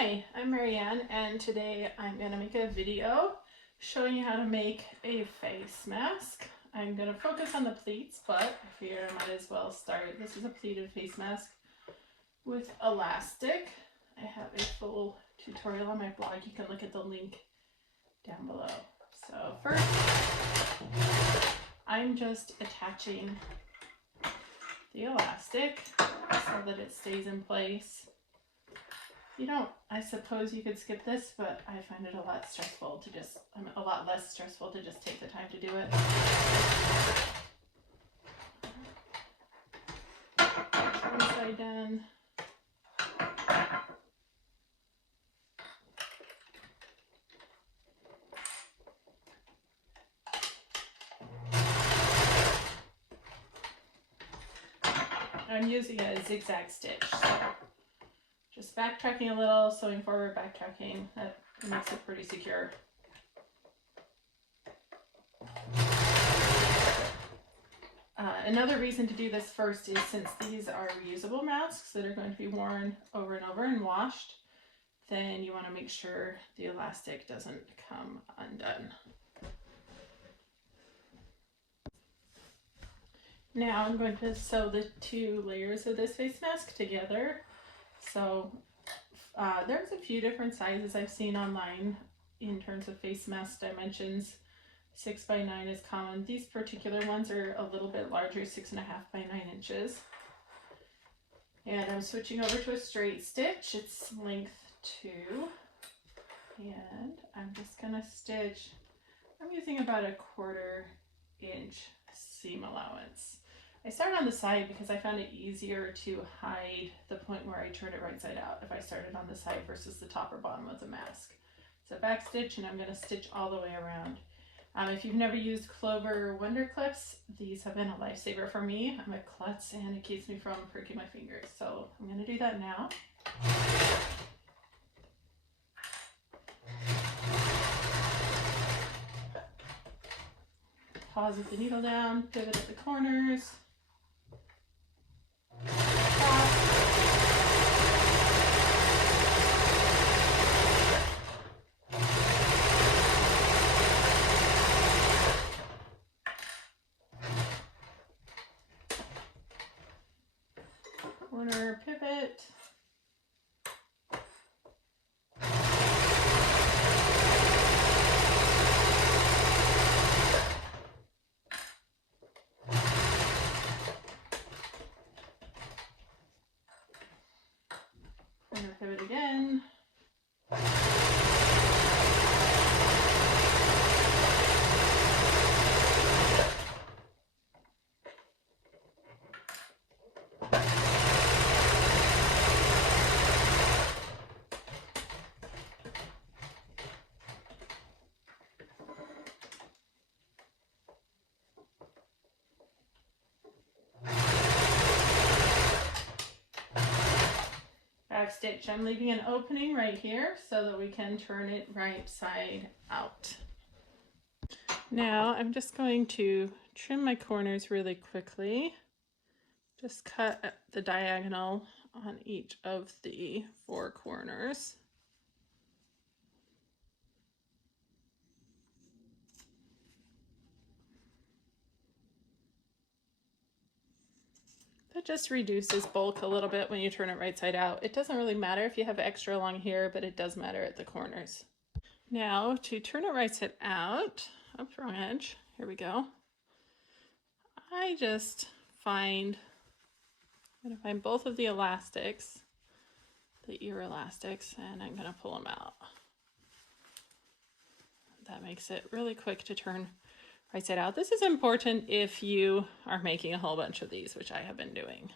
Hi, I'm Marianne, and today I'm going to make a video showing you how to make a face mask. I'm going to focus on the pleats, but I figured I might as well start. This is a pleated face mask with elastic. I have a full tutorial on my blog. You can look at the link down below. So first, I'm just attaching the elastic so that it stays in place. I suppose you could skip this, but I find it a lot less stressful to just take the time to do it. One side done. I'm using a zigzag stitch, so just backtracking a little, sewing forward, backtracking. That makes it pretty secure. Another reason to do this first is since these are reusable masks that are going to be worn over and over and washed, then you want to make sure the elastic doesn't come undone. Now I'm going to sew the two layers of this face mask together. So there's a few different sizes I've seen online in terms of face mask dimensions. 6 by 9 is common. These particular ones are a little bit larger, 6.5 by 9 inches. And I'm switching over to a straight stitch. It's length 2. And I'm just gonna stitch, I'm using about a 1/4 inch seam allowance. I started on the side because I found it easier to hide the point where I turn it right side out if I started on the side versus the top or bottom of the mask. So back stitch, and I'm going to stitch all the way around. If you've never used Clover Wonder Clips, these have been a lifesaver for me. I'm a klutz and it keeps me from pricking my fingers. So I'm going to do that now. Pause with the needle down, pivot at the corners. Corner pivot. Corner pivot again. Back stitch. I'm leaving an opening right here so that we can turn it right side out. Now I'm just going to trim my corners really quickly. Just cut the diagonal on each of the 4 corners. That just reduces bulk a little bit when you turn it right side out. It doesn't really matter if you have extra long hair, but it does matter at the corners. Now to turn it right side out, oops, wrong edge, here we go. I'm going to find both of the elastics, the ear elastics, and I'm going to pull them out. That makes it really quick to turn right side out. This is important if you are making a whole bunch of these, which I have been doing.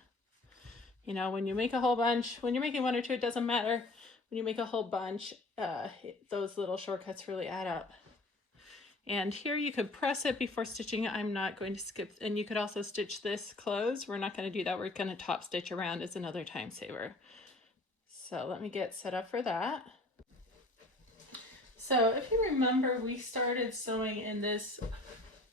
You know, when you make a whole bunch, when you're making 1 or 2, it doesn't matter. When you make a whole bunch, those little shortcuts really add up. And here you could press it before stitching. I'm not going to skip, and you could also stitch this closed. We're not going to do that. We're going to top stitch around as another time saver. So let me get set up for that. So if you remember, we started sewing in this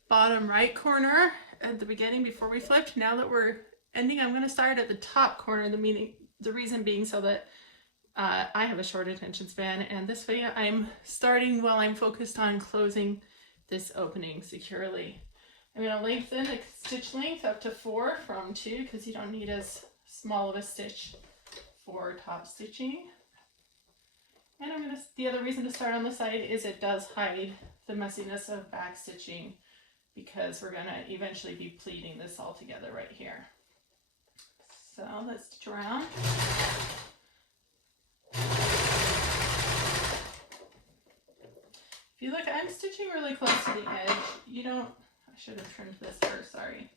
bottom right corner at the beginning before we flipped. Now that we're ending, I'm going to start at the top corner, the reason being so that I have a short attention span, and this way I'm starting while I'm focused on closing this opening securely. I'm going to lengthen the stitch length up to 4 from 2 because you don't need as small of a stitch for top stitching. And the other reason to start on the side is it does hide the messiness of back stitching because we're going to eventually be pleating this all together right here. So let's stitch around. If you look, I'm stitching really close to the edge. I should have trimmed this first, sorry.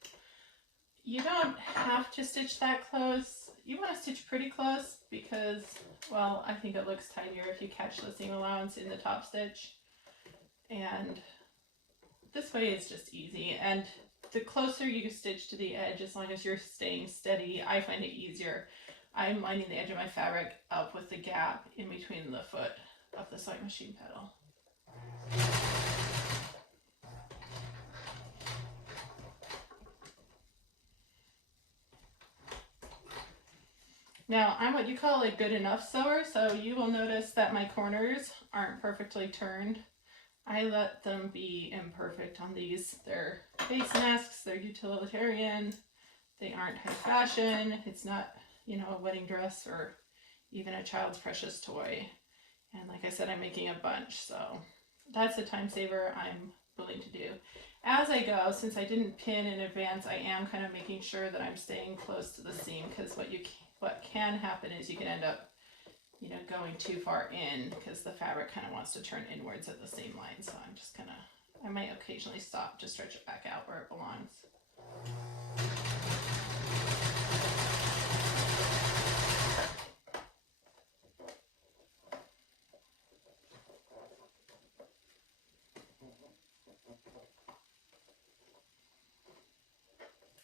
You don't have to stitch that close. You want to stitch pretty close because, well, I think it looks tidier if you catch the seam allowance in the top stitch. And this way it's just easy. And the closer you stitch to the edge, as long as you're staying steady, I find it easier. I'm lining the edge of my fabric up with the gap in between the foot of the sewing machine pedal. Now, I'm what you call a good enough sewer, so you will notice that my corners aren't perfectly turned. I let them be imperfect on these. They're face masks, they're utilitarian, they aren't high fashion, it's not, a wedding dress or even a child's precious toy. And like I said, I'm making a bunch, so that's a time saver I'm willing to do. As I go, since I didn't pin in advance, I am kind of making sure that I'm staying close to the seam, because what can happen is you can end up, going too far in because the fabric kind of wants to turn inwards at the seam line. So I'm just I might occasionally stop to stretch it back out where it belongs.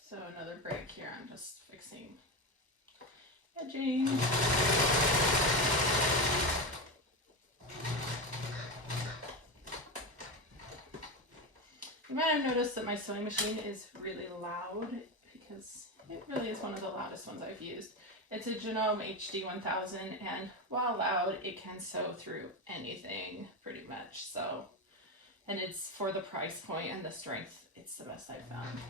So another break here, I'm just fixing edging. You might have noticed that my sewing machine is really loud because it really is one of the loudest ones I've used. It's a Genome HD 1000, and while loud, it can sew through anything pretty much. So, and it's for the price point and the strength, it's the best I've found.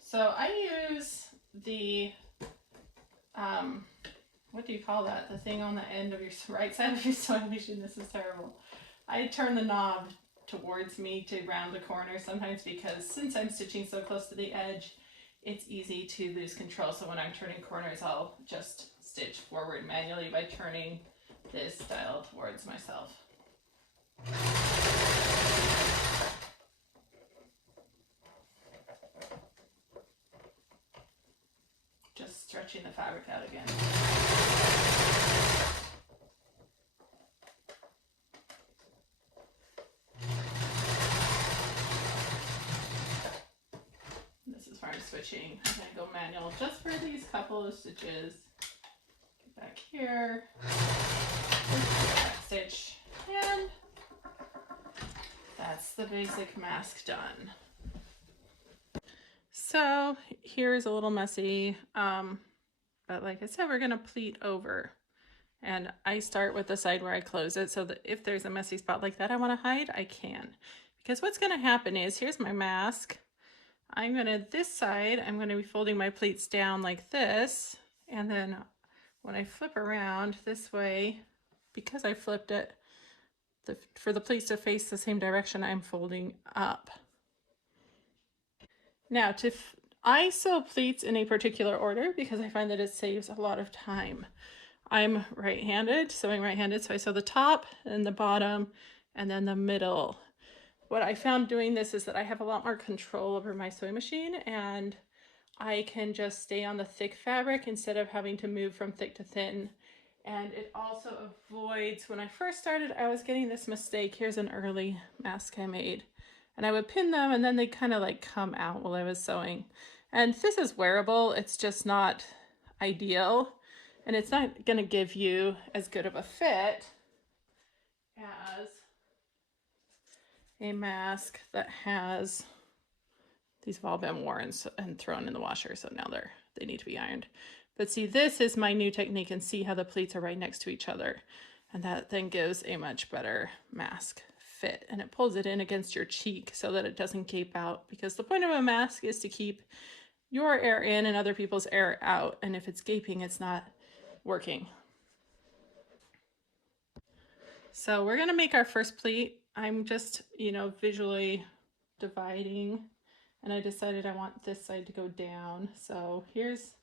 So I use the, what do you call that? The thing on the end of your right side of your sewing machine. This is terrible. I turn the knob towards me to round the corner sometimes because since I'm stitching so close to the edge, it's easy to lose control. So when I'm turning corners, I'll just stitch forward manually by turning this dial towards myself. Just stretching the fabric out again. This is where I'm switching. I'm going to go manual just for these couple of stitches. Get back here, back stitch, and that's the basic mask done. So here's a little messy, but like I said, we're gonna pleat over. And I start with the side where I close it so that if there's a messy spot like that I wanna hide, I can. Because what's gonna happen is, here's my mask. This side, I'm gonna be folding my pleats down like this. And then when I flip around this way, because I flipped it, for the pleats to face the same direction, I'm folding up. Now, I sew pleats in a particular order because I find that it saves a lot of time. I'm right-handed, sewing right-handed, so I sew the top and the bottom and then the middle. What I found doing this is that I have a lot more control over my sewing machine, and I can just stay on the thick fabric instead of having to move from thick to thin. And it also avoids, when I first started, I was getting this mistake. Here's an early mask I made. And I would pin them and then they kind of like come out while I was sewing. And this is wearable, it's just not ideal. And it's not gonna give you as good of a fit as a mask that has These have all been worn and thrown in the washer, so now they need to be ironed. But see, this is my new technique, and see how the pleats are right next to each other. And that then gives a much better mask fit, and it pulls it in against your cheek so that it doesn't gape out, because the point of a mask is to keep your air in and other people's air out, and if it's gaping, it's not working. So we're gonna make our first pleat. I'm just, visually dividing, and I decided I want this side to go down. So here's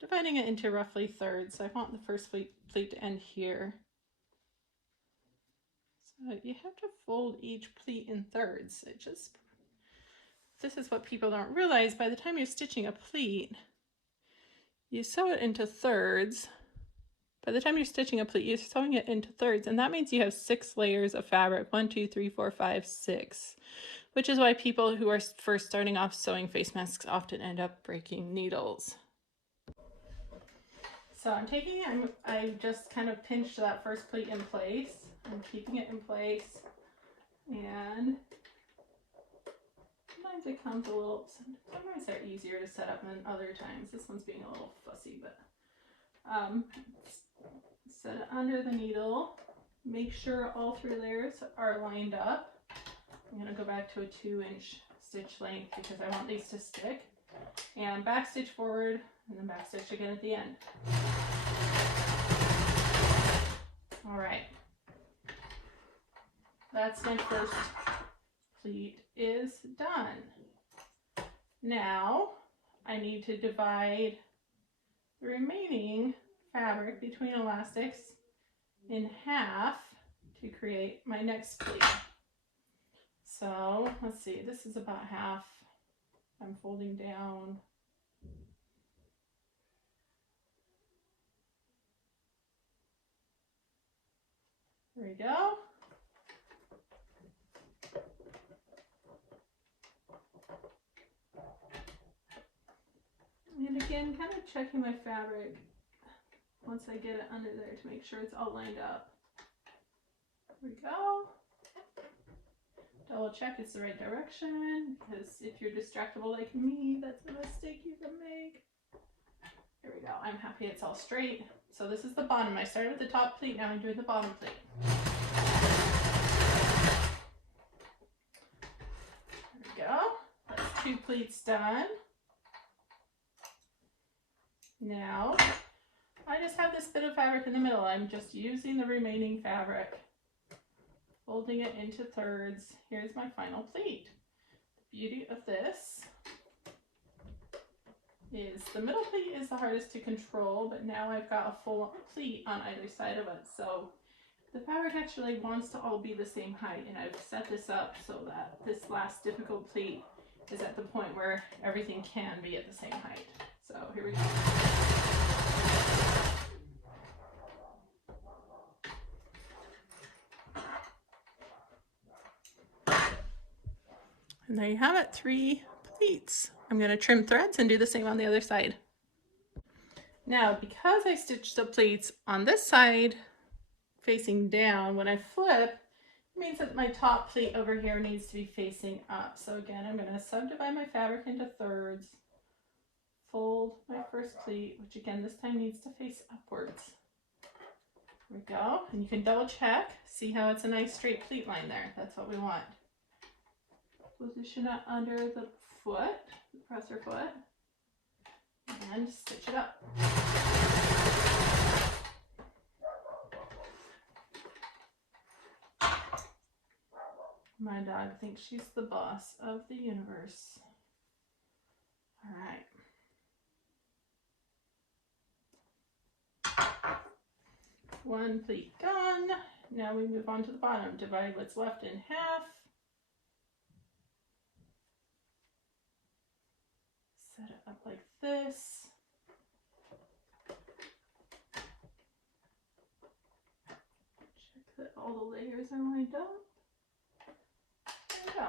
dividing it into roughly thirds. So I want the first pleat to end here. So you have to fold each pleat in thirds. This is what people don't realize. By the time you're stitching a pleat, you sew it into thirds. By the time you're stitching a pleat, you're sewing it into thirds, and that means you have 6 layers of fabric. 1, 2, 3, 4, 5, 6. Which is why people who are first starting off sewing face masks often end up breaking needles. So I just kind of pinched that first pleat in place. I'm keeping it in place, and sometimes it comes sometimes they're easier to set up than other times. This one's being a little fussy, but set it under the needle. Make sure all 3 layers are lined up. I'm going to go back to a 2-inch stitch length because I want these to stick. And back stitch forward, and then back stitch again at the end. All right. That's my first pleat is done. Now I need to divide the remaining fabric between elastics in half to create my next pleat. So let's see, this is about half. I'm folding down. There we go. And again, kind of checking my fabric once I get it under there to make sure it's all lined up. There we go. Double check it's the right direction, because if you're distractible like me, that's a mistake you can make. There we go. I'm happy it's all straight. So this is the bottom. I started with the top pleat, now I'm doing the bottom pleat. There we go. That's 2 pleats done. Now, I just have this bit of fabric in the middle. I'm just using the remaining fabric, folding it into thirds. Here's my final pleat. The beauty of this is the middle pleat is the hardest to control, but now I've got a full pleat on either side of it. So the fabric actually wants to all be the same height, and I've set this up so that this last difficult pleat is at the point where everything can be at the same height. So here we go. And there you have it, 3 pleats. I'm going to trim threads and do the same on the other side. Now, because I stitched the pleats on this side facing down, when I flip, it means that my top pleat over here needs to be facing up. So again, I'm going to subdivide my fabric into thirds, fold my first pleat, which again this time needs to face upwards. There we go. And you can double check, see how it's a nice straight pleat line there. That's what we want. Position it under the foot, the presser foot, and stitch it up. My dog thinks she's the boss of the universe. All right. 1 pleat done. Now we move on to the bottom. Divide what's left in half. Set it up like this. Check that all the layers are lined up. There we go.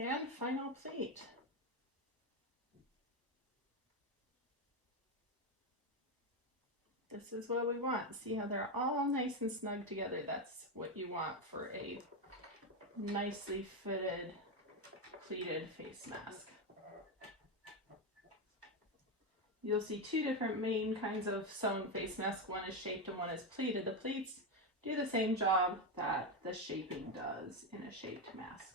And final pleat. This is what we want. See how they're all nice and snug together? That's what you want for a nicely fitted pleated face mask. You'll see two different main kinds of sewn face masks. One is shaped and one is pleated. The pleats do the same job that the shaping does in a shaped mask.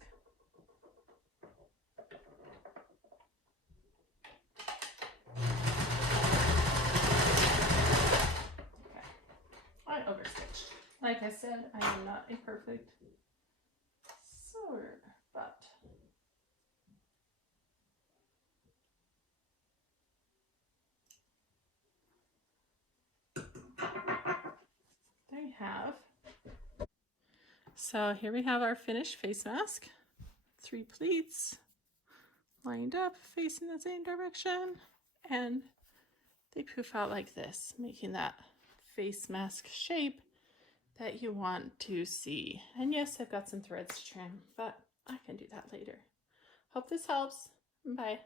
I overstitched. Like I said, I am not a perfect sewer, but there you have. So here we have our finished face mask. 3 pleats lined up, facing the same direction, and they poof out like this, making that face mask shape that you want to see. And yes, I've got some threads to trim, but I can do that later. Hope this helps. Bye.